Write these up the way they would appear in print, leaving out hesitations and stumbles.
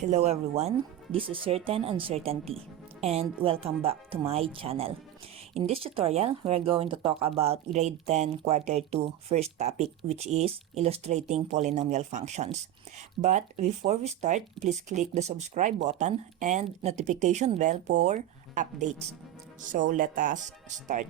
Hello everyone, this is Certain Uncertainty and welcome back to my channel. In this tutorial, we're going to talk about Grade 10 Quarter 2 first topic, which is illustrating polynomial functions. But before we start, please click the subscribe button and notification bell for updates. So let us start.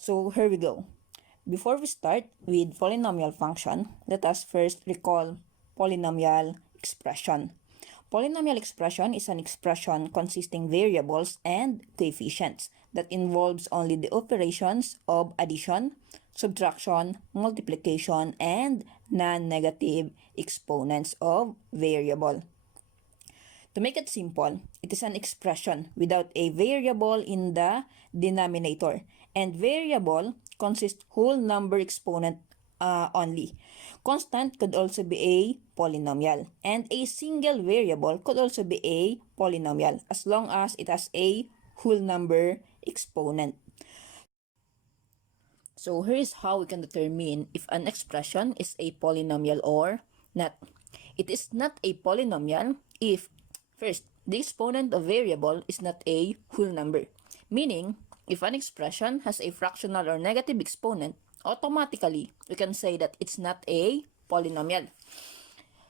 So here we go. Before we start with polynomial function, let us first recall polynomial expression. Polynomial expression is an expression consisting variables and coefficients that involves only the operations of addition, subtraction, multiplication, and non-negative exponents of variable. To make it simple, it is an expression without a variable in the denominator, and variable consists whole number exponent only. Constant could also be a polynomial, and a single variable could also be a polynomial as long as it has a whole number exponent. So here is how we can determine if an expression is a polynomial or not. It is not a polynomial if, first, the exponent of variable is not a whole number, meaning if an expression has a fractional or negative exponent, automatically we can say that it's not a polynomial.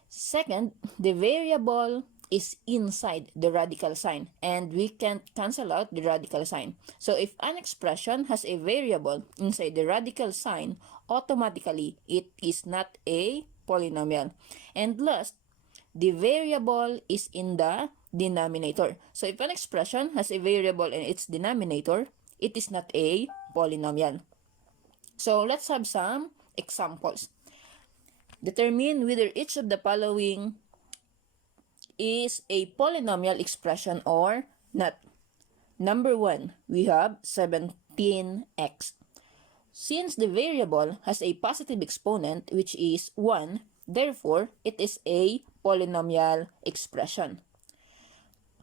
Second, the variable is inside the radical sign and we can't cancel out the radical sign. So if an expression has a variable inside the radical sign, automatically it is not a polynomial. And last, the variable is in the denominator. So if an expression has a variable in its denominator, it is not a polynomial. So let's have some examples. Determine whether each of the following is a polynomial expression or not. Number 1, we have 17x. Since the variable has a positive exponent which is 1, therefore it is a polynomial expression.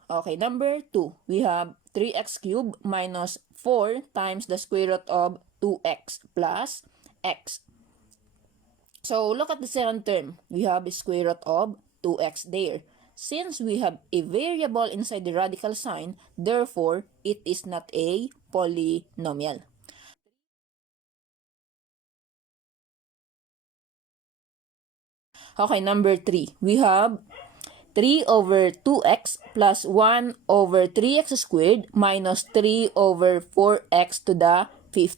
Okay, number 2, we have 3x cubed minus 4 times the square root of 2x plus x. So look at the second term. We have a square root of 2x there. Since we have a variable inside the radical sign, therefore it is not a polynomial. Okay, number 3. We have 3 over 2x plus 1 over 3x squared minus 3 over 4x to the 5th.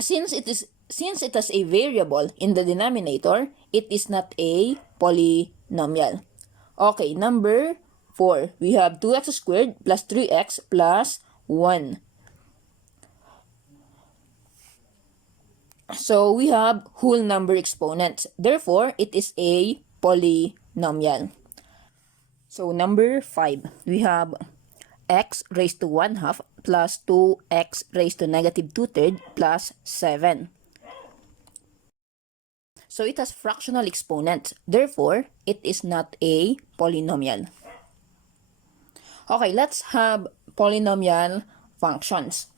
Since it has a variable in the denominator, it is not a polynomial. Okay, number 4. We have 2x squared plus 3x plus 1. So we have whole number exponents. Therefore, it is a polynomial. So number 5, we have x raised to 1/2 plus 2x raised to negative 2/3 plus 7. So it has fractional exponents. Therefore, it is not a polynomial. Okay, let's have polynomial functions.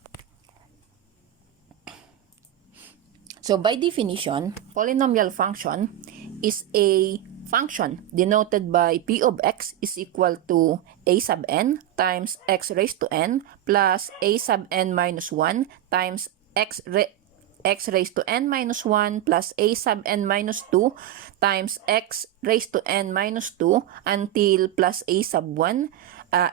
So by definition, polynomial function is a function denoted by p of x is equal to a sub n times x raised to n plus a sub n minus 1 times x raised to n minus 1 plus a sub n minus 2 times x raised to n minus 2 until plus a sub 1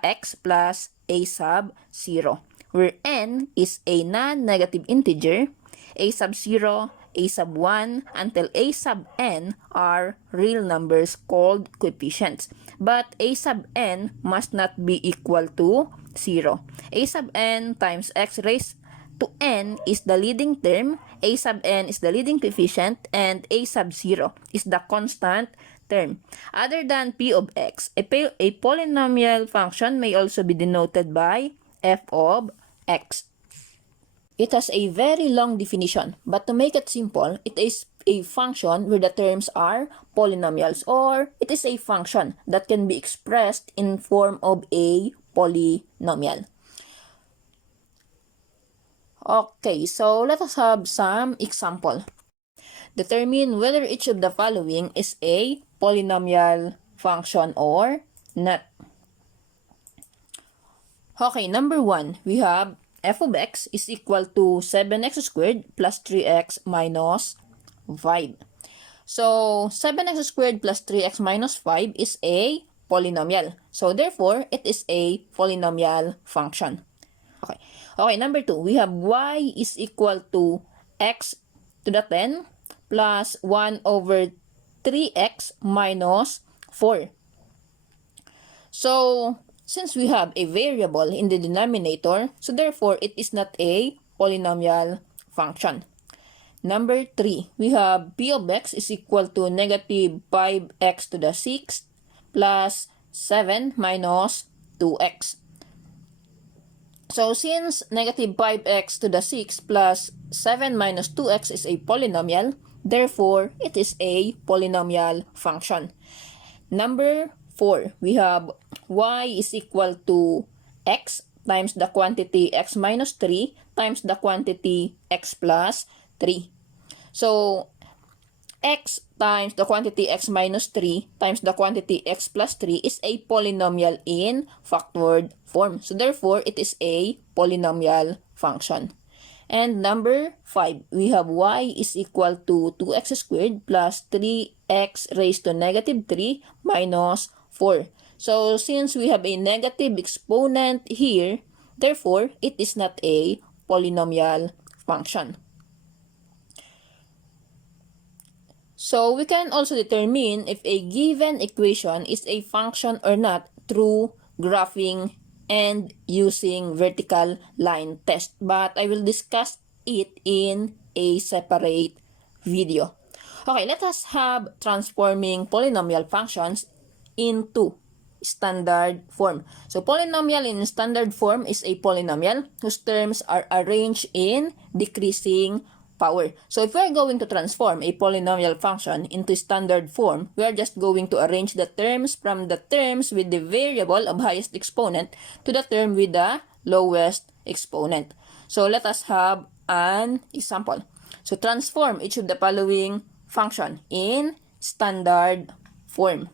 x plus a sub 0, where n is a non-negative integer, a sub 0, a sub 1, until a sub n are real numbers called coefficients. But a sub n must not be equal to 0. A sub n times x raised to n is the leading term, a sub n is the leading coefficient, and a sub 0 is the constant term. Other than p of x, a polynomial function may also be denoted by f of x. It has a very long definition, but to make it simple, it is a function where the terms are polynomials, or it is a function that can be expressed in form of a polynomial. Okay, so let us have some example. Determine whether each of the following is a polynomial function or not. Okay, number 1, we have f of x is equal to 7x squared plus 3x minus 5. So, 7x squared plus 3x minus 5 is a polynomial. So, therefore, it is a polynomial function. Okay, number 2, we have y is equal to x to the 10 plus 1 over 3x minus 4. So, since we have a variable in the denominator, so therefore it is not a polynomial function. Number 3, we have p of x is equal to negative 5x to the 6th plus 7 minus 2x. So since negative 5x to the 6th plus 7 minus 2x is a polynomial, therefore it is a polynomial function. Number 4, we have y is equal to x times the quantity x minus 3 times the quantity x plus 3. So, x times the quantity x minus 3 times the quantity x plus 3 is a polynomial in factored form. So, therefore, it is a polynomial function. And number 5, we have y is equal to 2x squared plus 3x raised to negative 3 minus 4. So, since we have a negative exponent here, therefore, it is not a polynomial function. So, we can also determine if a given equation is a function or not through graphing and using vertical line test. But I will discuss it in a separate video. Okay, let us have transforming polynomial functions into standard form. So, polynomial in standard form is a polynomial whose terms are arranged in decreasing power. So, if we are going to transform a polynomial function into standard form, we are just going to arrange the terms from the terms with the variable of highest exponent to the term with the lowest exponent. So, let us have an example. So, transform each of the following function in standard form.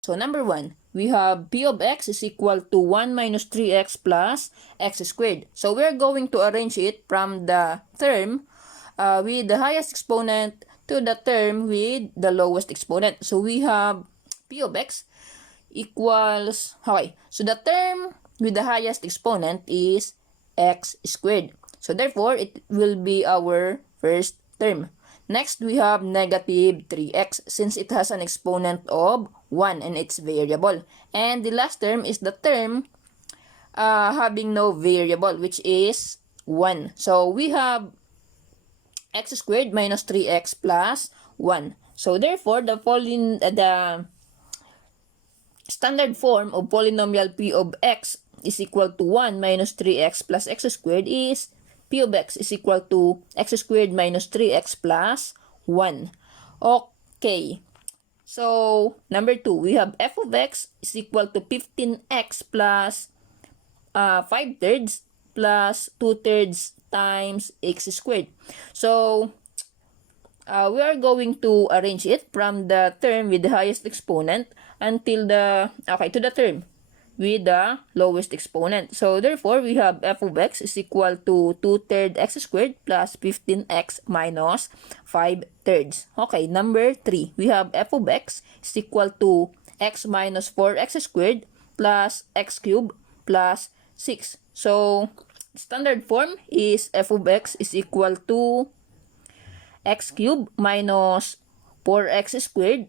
So, number 1, we have p of x is equal to 1 minus 3x plus x squared. So, we're going to arrange it from the term with the highest exponent to the term with the lowest exponent. So, we have p of x equals, okay, so the term with the highest exponent is x squared. So, therefore, it will be our first term. Next, we have negative 3x since it has an exponent of 1 and it's variable. And the last term is the term having no variable, which is 1. So, we have x squared minus 3x plus 1. So, therefore, the standard form of polynomial p of x is equal to 1 minus 3x plus x squared is p of x is equal to x squared minus 3x plus 1. Okay. So, number 2, we have f of x is equal to 15x plus 5 thirds plus 2 thirds times x squared. So, we are going to arrange it from the term with the highest exponent until to the term with the lowest exponent. So, therefore, we have f of x is equal to 2 thirds x squared plus 15x minus 5 thirds. Okay, number 3, we have f of x is equal to x minus 4x squared plus x cubed plus 6. So, standard form is f of x is equal to x cubed minus 4x squared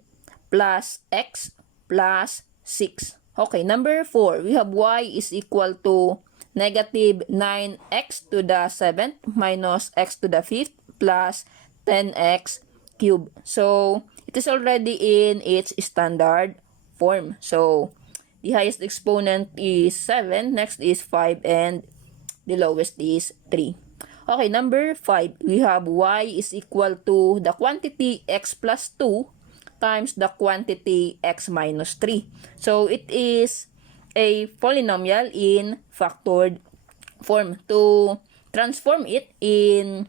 plus x plus 6. Okay, number 4, we have y is equal to negative 9x to the 7th minus x to the 5th plus 10x cubed. So, it is already in its standard form. So, the highest exponent is 7, next is 5, and the lowest is 3. Okay, number 5, we have y is equal to the quantity x plus 2 times the quantity x minus 3. So, it is a polynomial in factored form. To transform it in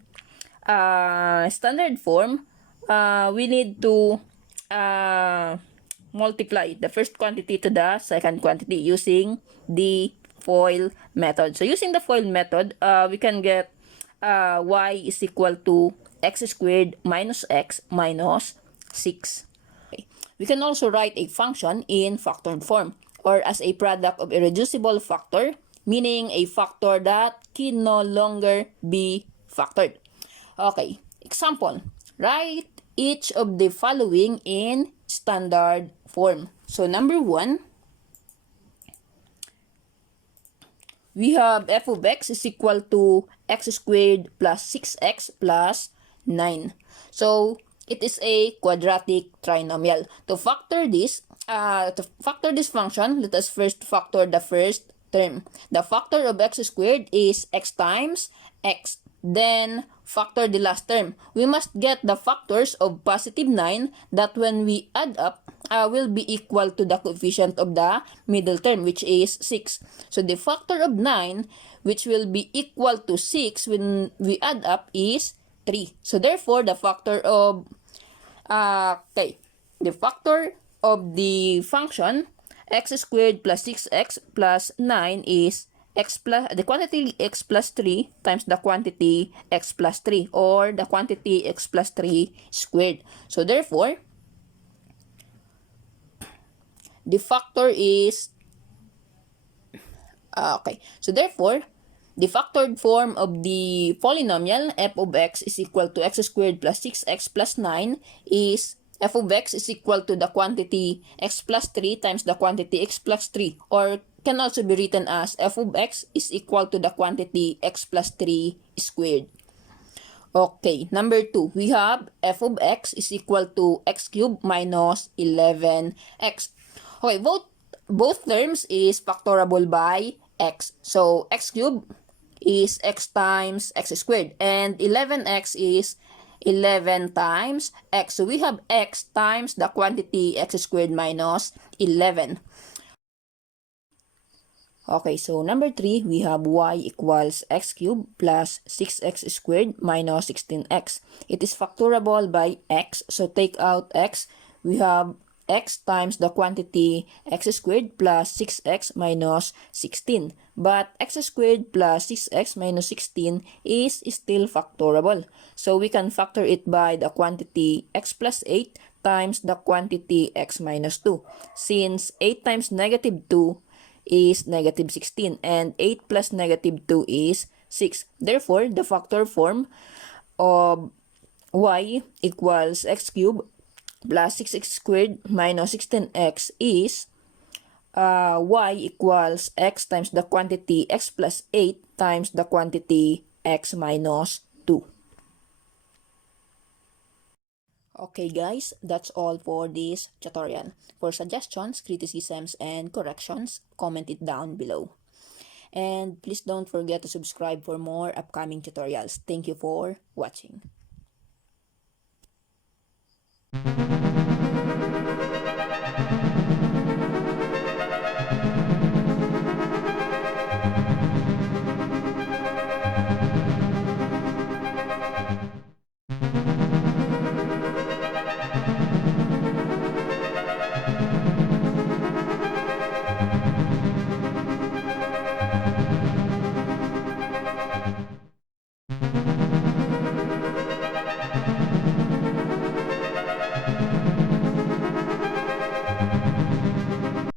standard form, we need to multiply the first quantity to the second quantity using the FOIL method. So, using the FOIL method, we can get y is equal to x squared minus x minus 6. Okay. We can also write a function in factored form or as a product of irreducible factor, meaning a factor that can no longer be factored. Okay, example, write each of the following in standard form. So, number 1, we have f of x is equal to x squared plus 6x plus 9. So, it is a quadratic trinomial. To factor this function, let us first factor the first term. The factor of x squared is x times x. Then, factor the last term. We must get the factors of positive 9 that when we add up, will be equal to the coefficient of the middle term, which is 6. So, the factor of 9, which will be equal to 6 when we add up, is 3. So, therefore, the factor of the function x squared plus 6x plus 9 is the quantity x plus 3 times the quantity x plus 3, or the quantity x plus 3 squared. So, therefore, the factor is So, therefore, the factored form of the polynomial f of x is equal to x squared plus 6x plus 9 is f of x is equal to the quantity x plus 3 times the quantity x plus 3, or can also be written as f of x is equal to the quantity x plus 3 squared. Okay, number 2, we have f of x is equal to x cubed minus 11x. Okay, both terms is factorable by x. So, x cubed is x times x squared, and 11x is 11 times x. So, we have x times the quantity x squared minus 11. Okay, so number 3, we have y equals x cubed plus 6x squared minus 16x. It is factorable by x, so take out x. We have x times the quantity x squared plus 6x minus 16. But x squared plus 6x minus 16 is still factorable. So, we can factor it by the quantity x plus 8 times the quantity x minus 2. Since 8 times negative 2 is negative 16, and 8 plus negative 2 is 6. Therefore, the factor form of y equals x cubed plus 6x squared minus 16x is y equals x times the quantity x plus 8 times the quantity x minus 2. Okay guys, that's all for this tutorial. For suggestions, criticisms, and corrections, comment it down below. And please don't forget to subscribe for more upcoming tutorials. Thank you for watching.